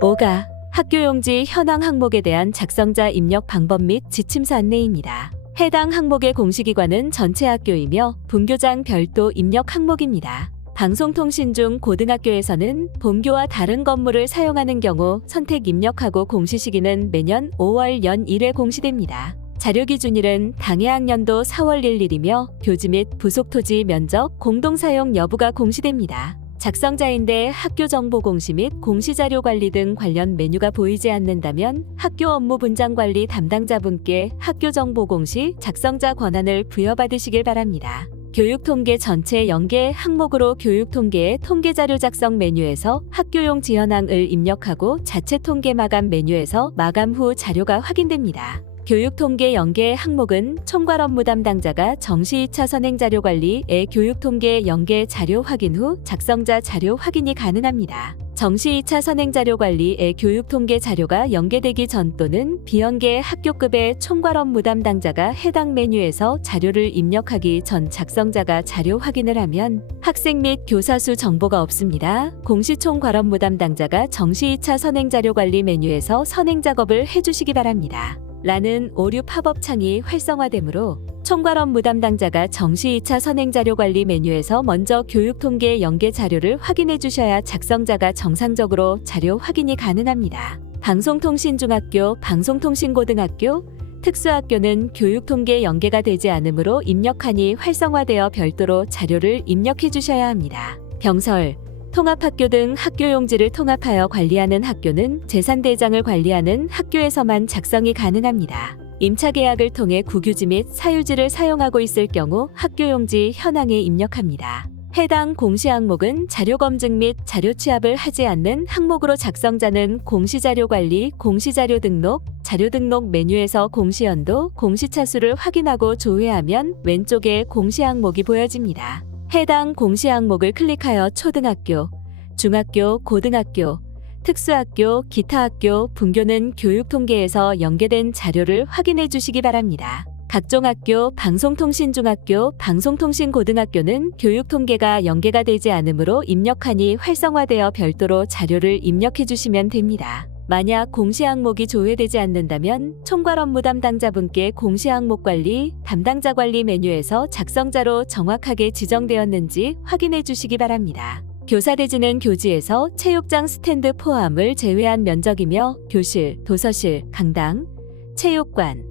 5가 학교용지 현황 항목에 대한 작성자 입력 방법 및 지침서 안내입니다. 해당 항목의 공시기관은 전체 학교이며 분교장 별도 입력 항목입니다. 방송통신 중 고등학교에서는 본교와 다른 건물을 사용하는 경우 선택 입력하고 공시 시기는 매년 5월 연 1회 공시됩니다. 자료 기준일은 당해 학년도 4월 1일이며 교지 및 부속 토지 면적 공동 사용 여부가 공시됩니다. 작성자인데 학교 정보 공시 및 공시 자료 관리 등 관련 메뉴가 보이지 않는다면 학교 업무 분장 관리 담당자분께 학교 정보 공시 작성자 권한을 부여받으시길 바랍니다. 교육 통계 전체 연계 항목으로 교육 통계의 통계 자료 작성 메뉴에서 학교용 지현항을 입력하고 자체 통계 마감 메뉴에서 마감 후 자료가 확인됩니다. 교육 통계 연계 항목은 총괄 업무 담당자가 정시 2차 선행 자료 관리의 교육 통계 연계 자료 확인 후 작성자 자료 확인이 가능합니다. 정시 2차 선행 자료 관리의 교육 통계 자료가 연계되기 전 또는 비연계 학교급의 총괄 업무 담당자가 해당 메뉴에서 자료를 입력하기 전 작성자가 자료 확인을 하면 학생 및 교사 수 정보가 없습니다. 공시 총괄 업무 담당자가 정시 2차 선행 자료 관리 메뉴에서 선행 작업을 해주시기 바랍니다. 라는 오류 팝업 창이 활성화되므로 총괄 업 무 담당자가 정시 2차 선행 자료 관리 메뉴에서 먼저 교육 통계 연계 자료를 확인해 주셔야 작성자가 정상적으로 자료 확인이 가능합니다. 방송통신중학교, 방송통신고등학교, 특수학교는 교육 통계 연계가 되지 않으므로 입력하니 활성화되어 별도로 자료를 입력해 주셔야 합니다. 병설, 통합학교 등 학교용지를 통합하여 관리하는 학교는 재산대장을 관리하는 학교에서만 작성이 가능합니다. 임차 계약을 통해 국유지 및 사유지를 사용하고 있을 경우 학교용지 현황에 입력합니다. 해당 공시 항목은 자료 검증 및 자료 취합을 하지 않는 항목으로 작성자는 공시자료 관리, 공시자료 등록, 자료 등록 메뉴에서 공시연도, 공시차수를 확인하고 조회하면 왼쪽에 공시 항목이 보여집니다. 해당 공시 항목을 클릭하여 초등학교, 중학교, 고등학교, 특수학교, 기타 학교, 분교는 교육 통계에서 연계된 자료를 확인해 주시기 바랍니다. 각종 학교, 방송통신중학교, 방송통신고등학교는 교육 통계가 연계가 되지 않으므로 입력하니 활성화되어 별도로 자료를 입력해 주시면 됩니다. 만약 공시 항목이 조회되지 않는다면 총괄 업무 담당자분께 공시 항목 관리, 담당자 관리 메뉴에서 작성자로 정확하게 지정되었는지 확인해 주시기 바랍니다. 교사대지는 교지에서 체육장 스탠드 포함을 제외한 면적이며 교실, 도서실, 강당, 체육관,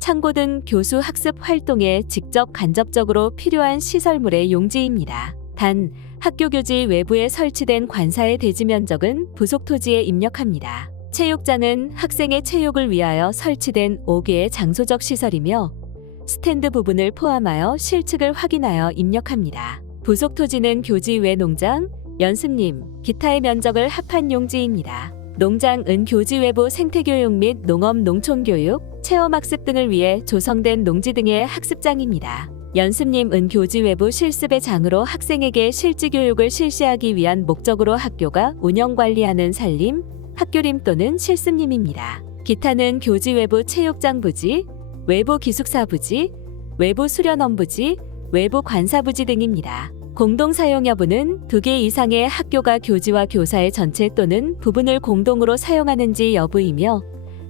창고 등 교수 학습 활동에 직접 간접적으로 필요한 시설물의 용지입니다. 단, 학교 교지 외부에 설치된 관사의 대지 면적은 부속 토지에 입력합니다. 체육장은 학생의 체육을 위하여 설치된 5개의 장소적 시설이며 스탠드 부분을 포함하여 실측을 확인하여 입력합니다. 부속 토지는 교지 외 농장, 연습림, 기타의 면적을 합한 용지입니다. 농장은 교지 외부 생태교육 및 농업 농촌교육, 체험학습 등을 위해 조성된 농지 등의 학습장입니다. 연습림은 교지 외부 실습의 장으로 학생에게 실지 교육을 실시하기 위한 목적으로 학교가 운영 관리하는 살림, 학교림 또는 실습림입니다. 기타는 교지 외부 체육장 부지, 외부 기숙사 부지, 외부 수련원 부지, 외부 관사 부지 등입니다. 공동 사용 여부는 두 개 이상의 학교가 교지와 교사의 전체 또는 부분을 공동으로 사용하는지 여부이며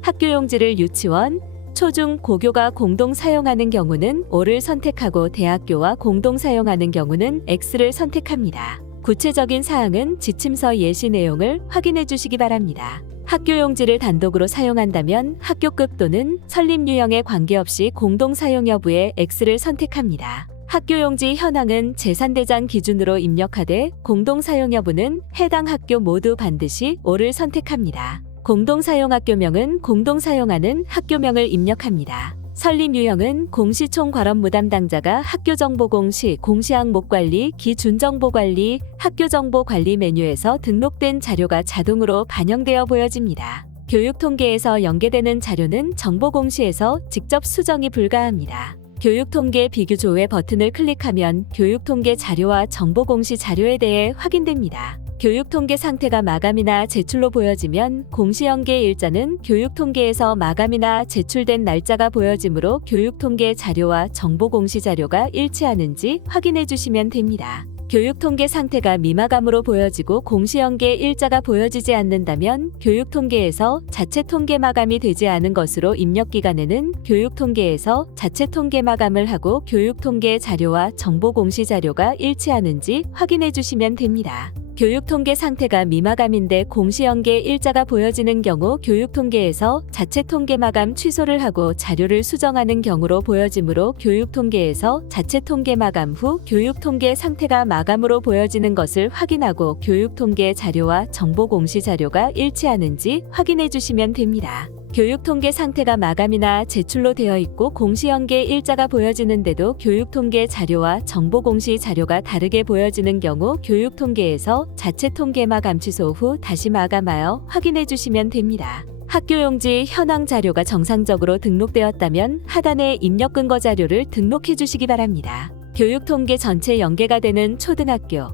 학교 용지를 유치원, 초중 고교가 공동 사용하는 경우는 O를 선택하고 대학교와 공동 사용하는 경우는 X를 선택합니다. 구체적인 사항은 지침서 예시 내용을 확인해 주시기 바랍니다. 학교 용지를 단독으로 사용한다면 학교급 또는 설립 유형에 관계없이 공동 사용 여부에 X를 선택합니다. 학교 용지 현황은 재산대장 기준으로 입력하되 공동 사용 여부는 해당 학교 모두 반드시 O를 선택합니다. 공동 사용 학교명은 공동 사용하는 학교명을 입력합니다. 설립 유형은 공시총 관업무 담당자가 학교정보 공시, 공시항목 관리, 기준정보 관리, 학교정보 관리 메뉴에서 등록된 자료가 자동으로 반영되어 보여집니다. 교육 통계에서 연계되는 자료는 정보 공시에서 직접 수정이 불가합니다. 교육 통계 비교 조회 버튼을 클릭하면 교육 통계 자료와 정보 공시 자료에 대해 확인됩니다. 교육 통계 상태가 마감이나 제출로 보여지면 공시 연계 일자는 교육 통계에서 마감이나 제출된 날짜가 보여지므로 교육 통계 자료와 정보 공시 자료가 일치하는지 확인해 주시면 됩니다. 교육 통계 상태가 미마감으로 보여지고 공시연계 일자가 보여지지 않는다면 교육 통계에서 자체 통계 마감이 되지 않은 것으로 입력 기간에는 교육 통계에서 자체 통계 마감을 하고 교육 통계 자료와 정보 공시 자료가 일치하는지 확인해 주시면 됩니다. 교육 통계 상태가 미마감인데 공시연계 일자가 보여지는 경우 교육 통계에서 자체 통계 마감 취소를 하고 자료를 수정하는 경우로 보여지므로 교육 통계에서 자체 통계 마감 후 교육 통계 상태가 마감으로 보여지는 것을 확인하고 교육 통계 자료와 정보 공시 자료가 일치하는지 확인해 주시면 됩니다. 교육 통계 상태가 마감이나 제출로 되어 있고 공시 연계 일자가 보여지는데도 교육 통계 자료와 정보 공시 자료가 다르게 보여지는 경우 교육 통계에서 자체 통계 마감 취소 후 다시 마감하여 확인해 주시면 됩니다. 학교 용지 현황 자료가 정상적으로 등록되었다면 하단에 입력 근거 자료를 등록해 주시기 바랍니다. 교육 통계 전체 연계가 되는 초등학교,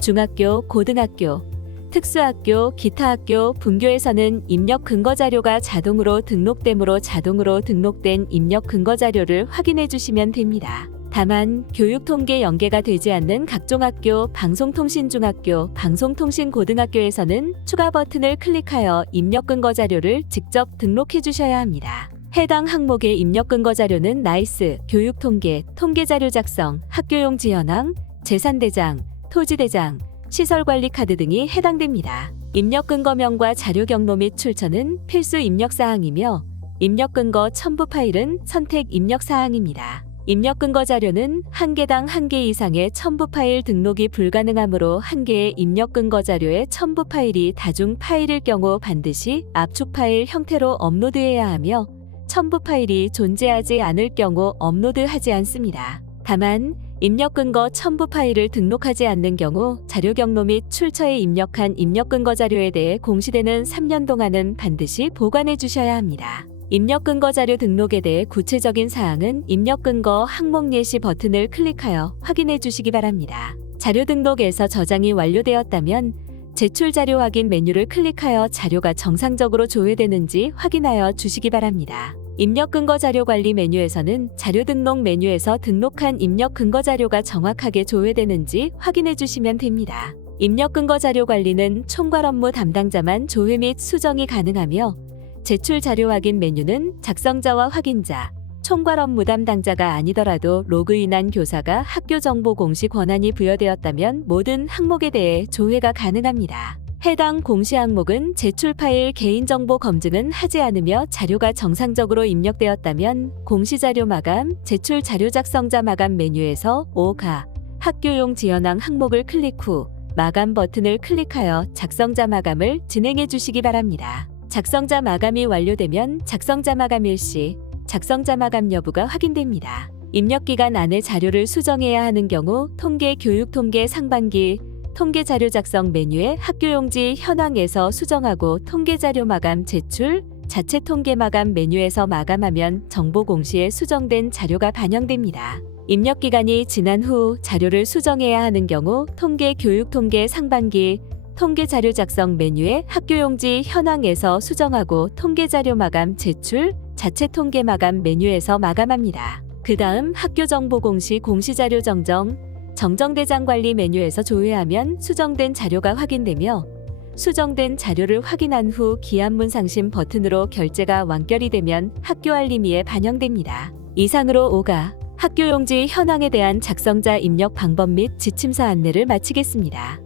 중학교, 고등학교, 특수학교, 기타 학교, 분교에서는 입력 근거 자료가 자동으로 등록되므로 자동으로 등록된 입력 근거 자료를 확인해 주시면 됩니다. 다만 교육 통계 연계가 되지 않는 각종 학교, 방송통신중학교, 방송통신고등학교에서는 추가 버튼을 클릭하여 입력 근거 자료를 직접 등록해 주셔야 합니다. 해당 항목의 입력 근거 자료는 나이스, 교육 통계, 통계 자료 작성, 학교용 지현황, 재산대장, 토지대장, 시설관리 카드 등이 해당됩니다. 입력 근거명과 자료 경로 및 출처는 필수 입력 사항이며 입력 근거 첨부 파일은 선택 입력 사항입니다. 입력 근거 자료는 한 개당 한 개 이상의 첨부 파일 등록이 불가능하므로 한 개의 입력 근거 자료의 첨부 파일이 다중 파일일 경우 반드시 압축 파일 형태로 업로드해야 하며 첨부 파일이 존재하지 않을 경우 업로드하지 않습니다. 다만 입력 근거 첨부 파일을 등록하지 않는 경우 자료 경로 및 출처에 입력한 입력 근거 자료에 대해 공시되는 3년 동안은 반드시 보관해 주셔야 합니다. 입력 근거 자료 등록에 대해 구체적인 사항은 입력 근거 항목 예시 버튼을 클릭하여 확인해 주시기 바랍니다. 자료 등록에서 저장이 완료되었다면 제출 자료 확인 메뉴를 클릭하여 자료가 정상적으로 조회되는지 확인하여 주시기 바랍니다. 입력 근거 자료 관리 메뉴에서는 자료 등록 메뉴에서 등록한 입력 근거 자료가 정확하게 조회되는지 확인해 주시면 됩니다. 입력 근거 자료 관리는 총괄 업무 담당자만 조회 및 수정이 가능하며 제출 자료 확인 메뉴는 작성자와 확인자, 총괄 업무 담당자가 아니더라도 로그인한 교사가 학교 정보 공시 권한이 부여되었다면 모든 항목에 대해 조회가 가능합니다. 해당 공시 항목은 제출 파일 개인정보 검증은 하지 않으며 자료가 정상적으로 입력되었다면 공시 자료 마감, 제출 자료 작성자 마감 메뉴에서 5가 학교용 지연항 항목을 클릭 후 마감 버튼을 클릭하여 작성자 마감을 진행해 주시기 바랍니다. 작성자 마감이 완료되면 작성자 마감 일 시, 작성자 마감 여부가 확인됩니다. 입력 기간 안에 자료를 수정해야 하는 경우 통계 교육 통계 상반기 통계 자료 작성 메뉴에 학교용지 현황에서 수정하고 통계 자료 마감 제출 자체 통계 마감 메뉴에서 마감하면 정보 공시에 수정된 자료가 반영됩니다. 입력 기간이 지난 후 자료를 수정해야 하는 경우 통계 교육 통계 상반기 통계 자료 작성 메뉴에 학교용지 현황에서 수정하고 통계 자료 마감 제출 자체 통계 마감 메뉴에서 마감합니다. 그 다음 학교 정보 공시 공시 자료 정정 정정대장 관리 메뉴에서 조회하면 수정된 자료가 확인되며 수정된 자료를 확인한 후 기한문 상심 버튼으로 결제가 완결이 되면 학교 알림이에 반영됩니다. 이상으로 5가 학교 용지 현황에 대한 작성자 입력 방법 및 지침서 안내를 마치겠습니다.